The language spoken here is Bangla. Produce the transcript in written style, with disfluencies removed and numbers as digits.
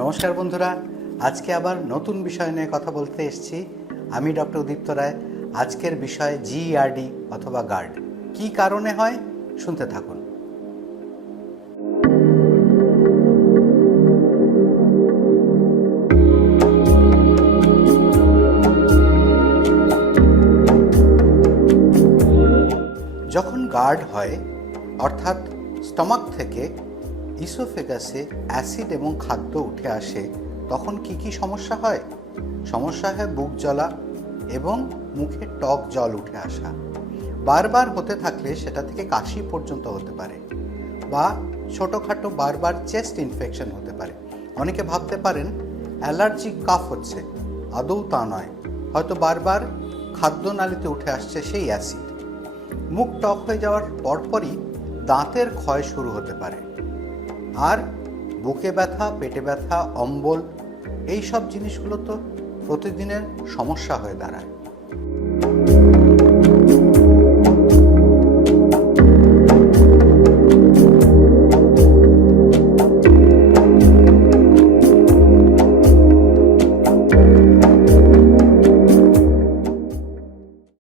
নমস্কার বন্ধুরা, আজকে আবার নতুন বিষয় নিয়ে কথা বলতে এসেছি। আমি ডক্টর উদীপ্ত রায়। আজকের বিষয় জিইআরডি অথবা গার্ড কী কারণে হয় শুনতে থাকুন। যখন গার্ড হয় অর্থাৎ স্টমাক থেকে ইসোফেগাসে অ্যাসিড এবং খাদ্য উঠে আসে, তখন কি কি সমস্যা হয়? সমস্যা হয় বুক জ্বলা এবং মুখে টক জল উঠে আসা। বারবার হতে থাকলে সেটা থেকে কাশি পর্যন্ত হতে পারে, বা ছোটোখাটো বারবার চেস্ট ইনফেকশন হতে পারে। অনেকে ভাবতে পারেন অ্যালার্জিক কাফ হচ্ছে, আদৌ তা নয়। হয়তো বারবার খাদ্যনালীতে উঠে আসছে সেই অ্যাসিড। মুখ টক হয়ে যাওয়ার পরপরই দাঁতের ক্ষয় শুরু হতে পারে, আর বুকে ব্যথা, পেটে ব্যথা, অম্বল, এই সব জিনিসগুলো তো প্রতিদিনের সমস্যা হয়ে দাঁড়ায়।